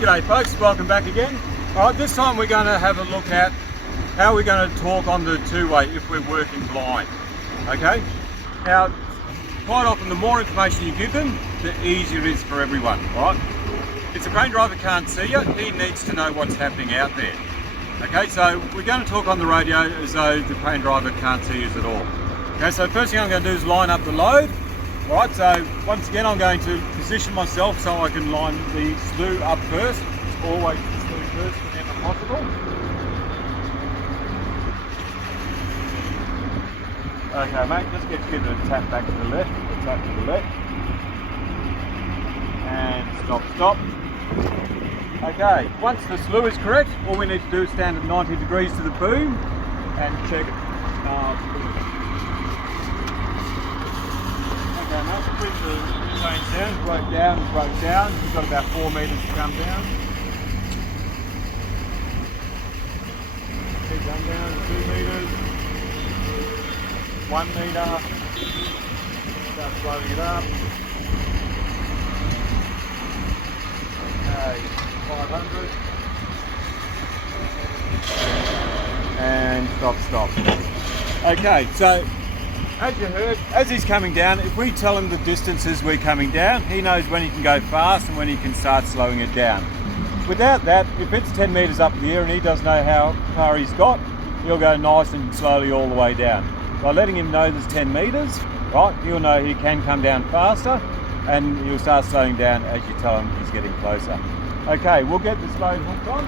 G'day folks, welcome back again. Alright, this time we're going to have a look at how we're going to talk on the two-way if we're working blind. Okay? Now, quite often the more information you give them, the easier it is for everyone. Alright? If the crane driver can't see you, he needs to know what's happening out there. Okay, so we're going to talk on the radio as though the crane driver can't see us at all. Okay, so first thing I'm going to do is line up the load. Alright, so once again I'm going to position myself so I can line the slew up first. It's always the slew first whenever possible. Okay mate, just give it a tap back to the left, a tap to the left. And stop. Okay, once the slew is correct, all we need to do is stand at 90 degrees to the boom and check it. Okay, mate, bring the chains down, broke down. You've got about 4 metres to come down. Keep going down to 2 metres, 1 metre, start slowing it up. Okay, 500. And stop. Okay, so as you heard, as he's coming down, if we tell him the distances we're coming down, he knows when he can go fast and when he can start slowing it down. Without that, if it's 10 metres up in the air and he doesn't know how far he's got, he'll go nice and slowly all the way down. By letting him know there's 10 metres, right, he'll know he can come down faster and he'll start slowing down as you tell him he's getting closer. Okay, we'll get this load hooked on.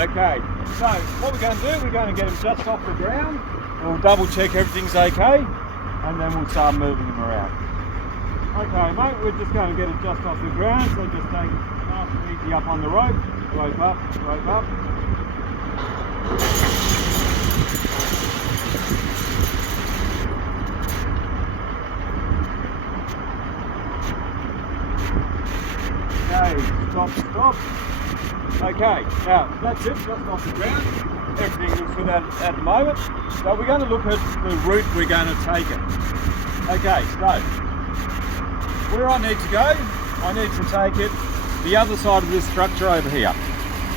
Okay, so what we're going to do, we're going to get him just off the ground, we'll double check everything's okay, and then we'll start moving him around. Okay mate, we're just going to get him just off the ground, so just take nice and easy up on the rope up. Okay, stop. Okay, now that's it, just off the ground. Everything looks good at the moment. So we're going to look at the route we're going to take it. Okay, so where I need to go, I need to take it the other side of this structure over here.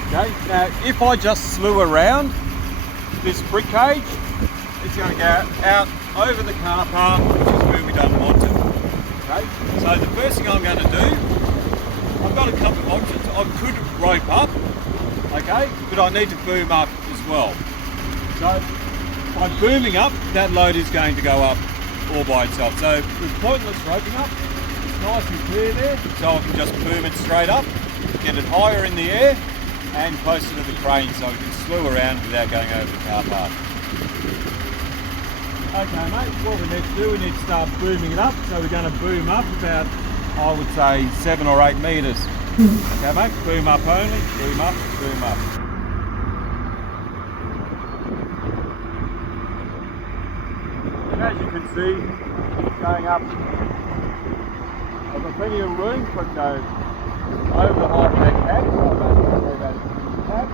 Okay, now if I just slew around this brick cage, it's going to go out over the car park, which is where we don't want it. Okay, so the first thing I'm going to do, I've got a couple of options. I could rope up, okay, but I need to boom up as well. So by booming up, that load is going to go up all by itself. So it's pointless roping up. It's nice and clear there, so I can just boom it straight up, get it higher in the air and closer to the crane so we can slew around without going over the car park. Okay mate, what we need to do, we need to start booming it up. So we're going to boom up about, I would say, 7 or 8 metres. Okay mate, boom up only, boom up. And as you can see, going up, I've got plenty of room for it to go over the height of that cab, so I don't have to worry about the cab.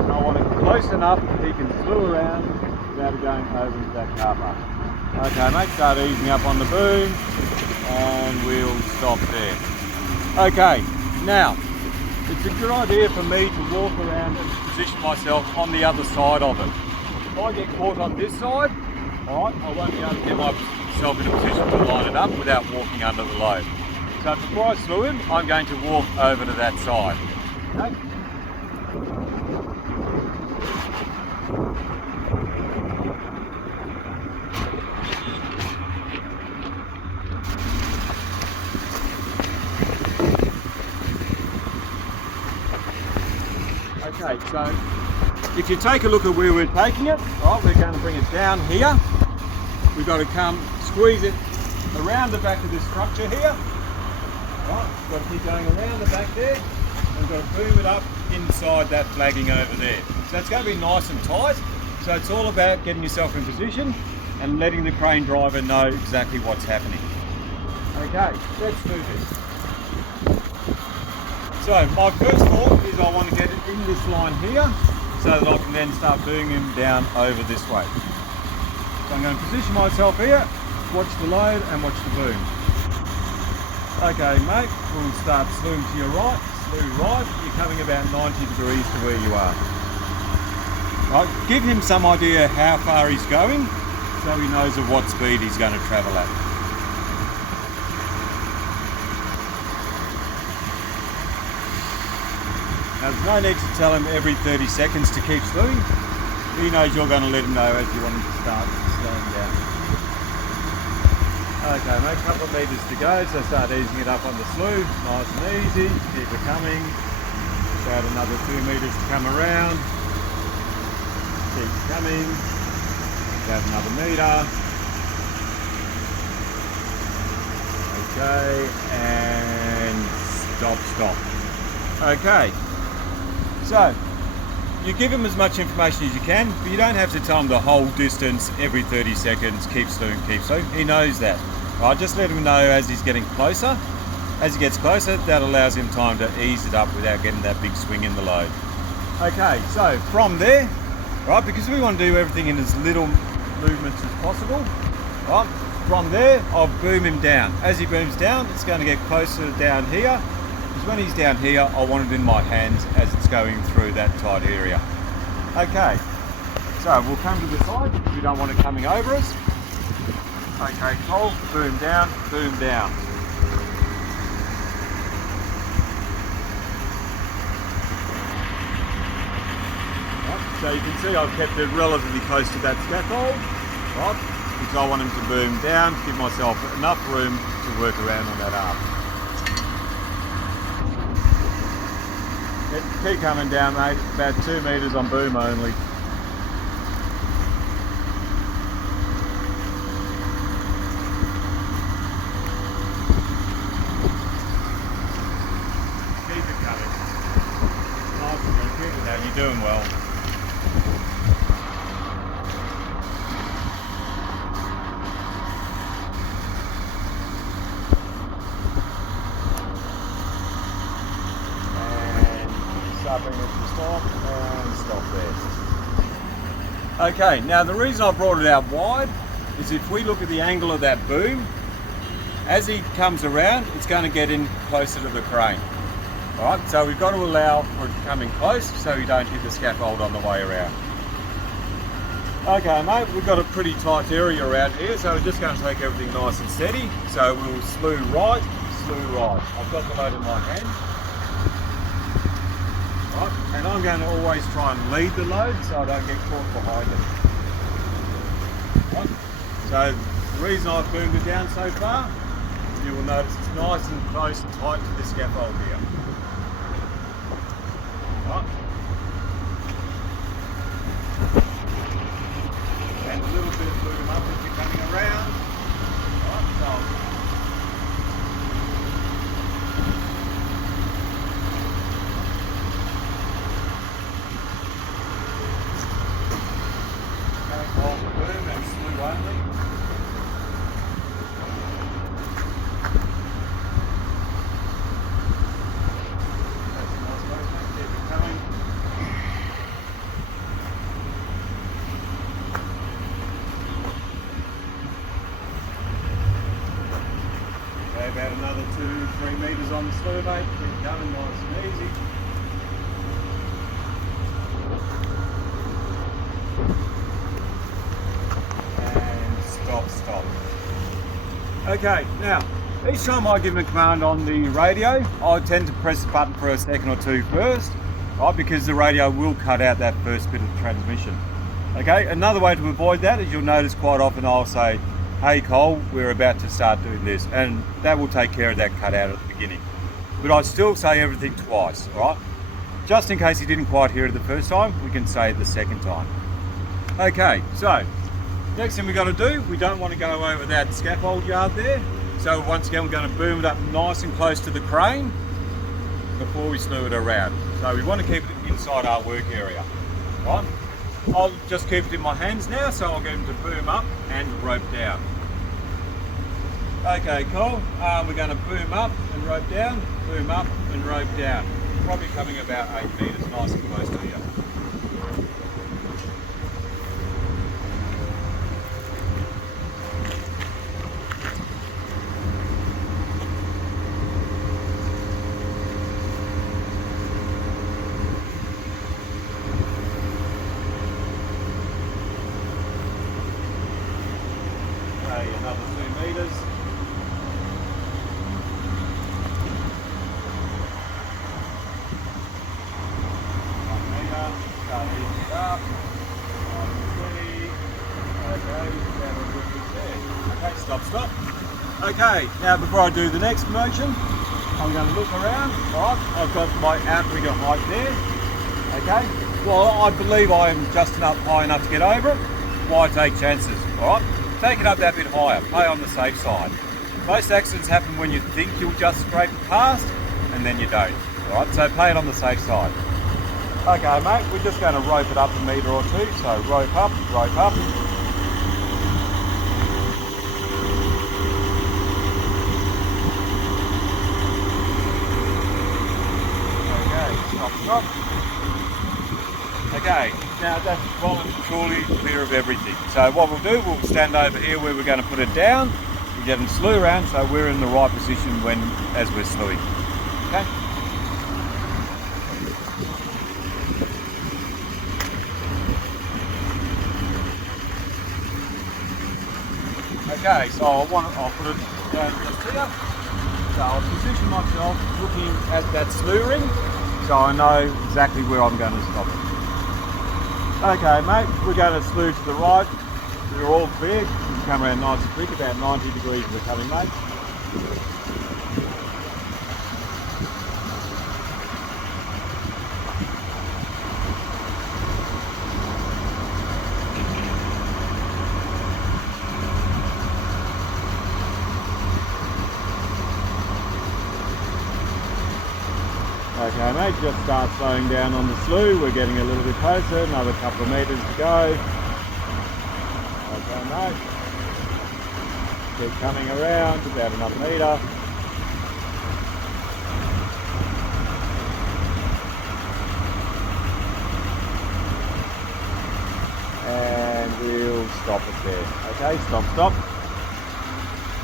And I want it close enough that he can slew around without it going over into that car park. Okay mate, start easing up on the boom. And we'll stop there. Okay, now it's a good idea for me to walk around and position myself on the other side of it. If I get caught on this side, alright, I won't be able to get myself in a position to line it up without walking under the load. So before I slew him, I'm going to walk over to that side. Okay? Okay, so if you take a look at where we're taking it, right, we're going to bring it down here. We've got to come squeeze it around the back of this structure here. Right, got to keep going around the back there. we've got to boom it up inside that flagging over there. So it's going to be nice and tight. So it's all about getting yourself in position and letting the crane driver know exactly what's happening. Okay, let's do this. So my first thought is I want to get it in this line here so that I can then start booming him down over this way. So I'm going to position myself here, watch the load and watch the boom. Okay mate, we'll start slewing to your right, slew right, you're coming about 90 degrees to where you are. Right, give him some idea how far he's going so he knows at what speed he's going to travel at. Now there's no need to tell him every 30 seconds to keep slewing. He knows you're going to let him know as you want him to start slowing down. Okay mate, a couple of metres to go, so start easing it up on the slew, nice and easy, keep it coming. About another 2 metres to come around. Keep coming, about another metre. Okay, and stop. Okay, so you give him as much information as you can, but you don't have to tell him the whole distance every 30 seconds, keep slewing. He knows that. Right, just let him know as he's getting closer. As he gets closer, that allows him time to ease it up without getting that big swing in the load. Okay, so from there, right, because we want to do everything in as little movements as possible, right, from there, I'll boom him down. As he booms down, it's going to get closer down here, because when he's down here, I want it in my hands as it's going through that tight area. Okay, so we'll come to the side, because we don't want it coming over us. Okay, Cole, boom down, boom down. So you can see I've kept it relatively close to that scaffold, right? Because I want him to boom down, give myself enough room to work around on that arm. Keep coming down mate, about 2 metres on boom only. Keep it coming. Nice and good, keep it down, you're doing well. Bring it to stop and stop there. Okay, now the reason I brought it out wide is if we look at the angle of that boom, as he comes around, it's going to get in closer to the crane. Alright, so we've got to allow for it to come in close so you don't hit the scaffold on the way around. Okay mate, we've got a pretty tight area around here, so we're just going to take everything nice and steady. So we'll slew right. I've got the load in my hand. Right, and I'm going to always try and lead the load so I don't get caught behind it. Right, so the reason I've boomed it down so far, you will notice it's nice and close and tight to the scaffold here. Right. And a little bit of boom up as you're coming around. Right, so hold the boom and slew only. That's a nice way to keep it coming. Okay, about another 2-3 metres on the slew mate. Keep coming nice and easy. Stop. Okay, now each time I give him a command on the radio, I tend to press the button for a second or two first, right, because the radio will cut out that first bit of transmission. Okay, another way to avoid that is you'll notice quite often I'll say, hey Cole, we're about to start doing this, and that will take care of that cutout at the beginning. But I still say everything twice, right? Just in case he didn't quite hear it the first time, we can say it the second time. Okay, so next thing we've got to do, we don't want to go over that scaffold yard there. So once again, we're going to boom it up nice and close to the crane. before we slew it around. So we want to keep it inside our work area, right? I'll just keep it in my hands now, so I'll get him to boom up and rope down. Okay, cool. We're going to boom up and rope down, boom up and rope down. Probably coming about 8 metres, nice and close to you. Okay, another 2 metres. Okay, stop. Okay, now before I do the next motion, I'm going to look around. Right, I've got my outrigger height there. Okay, well, I believe I am just high enough to get over it. Why take chances? All right, take it up that bit higher, play on the safe side. Most accidents happen when you think you'll just scrape past and then you don't. All right, so play it on the safe side. Okay, mate, we're just going to rope it up a metre or two. So rope up, rope up. Stop. Okay, now that's well and truly clear of everything. So what we'll do, we'll stand over here where we're going to put it down. We get them slew around so we're in the right position as we're slewing. Okay. Okay, so I'll put it down just here. So I'll position myself looking at that slew ring, so I know exactly where I'm going to stop it. Okay, mate, we're going to slew to the right. We're all clear. You can come around nice and quick, about 90 degrees we're coming, mate. Okay, mate, just start slowing down on the slew. We're getting a little bit closer, another couple of metres to go. Okay, mate. Keep coming around, about another metre. And we'll stop it there. Okay, stop.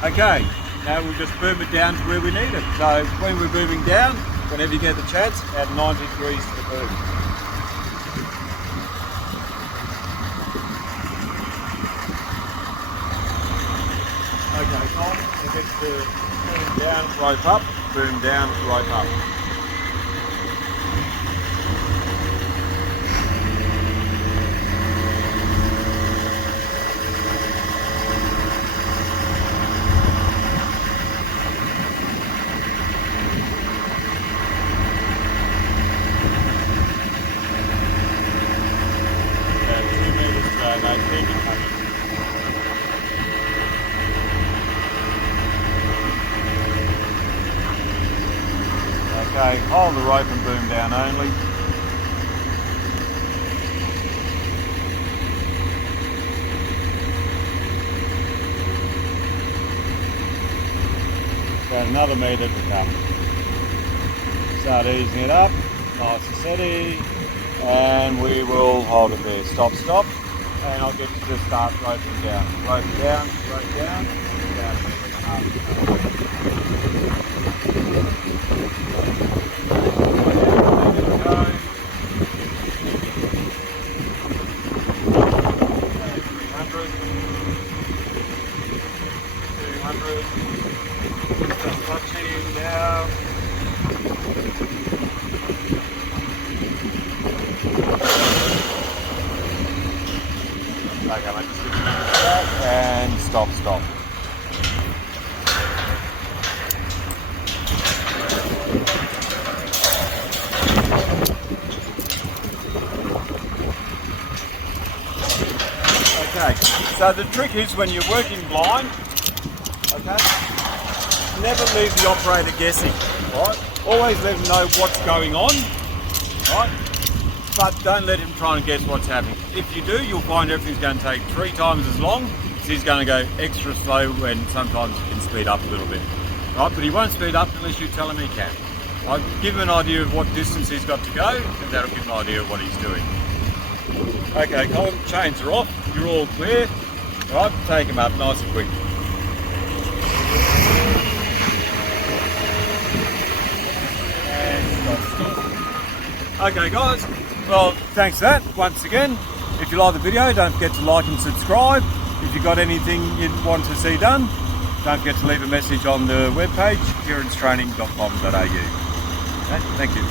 Okay, now we'll just boom it down to where we need it. So when we're booming down, whenever you get the chance, add 90 degrees to the boom. Okay, Tom, you get to boom down, rope up, boom down, rope up. Okay, hold the rope and boom down only. About another metre to come. Start easing it up, nice and steady, and we will hold it there. Stop, and I'll get you to start roping down. Rope down, down. Touching down. Okay, mate, just back and stop. Okay, so the trick is when you're working blind, okay, never leave the operator guessing, right? Always let him know what's going on, right? But don't let him try and guess what's happening. If you do, you'll find everything's going to take 3 times as long, so he's going to go extra slow and sometimes he can speed up a little bit. Right? But he won't speed up unless you tell him he can. Right? Give him an idea of what distance he's got to go, and that'll give him an idea of what he's doing. Okay, Colin, chains are off, you're all clear. Right, take him up nice and quick. And stop. Okay guys, well thanks for that once again. If you like the video, don't forget to like and subscribe. If you've got anything you want to see done, don't forget to leave a message on the webpage, kieranstraining.com.au. Okay, thank you.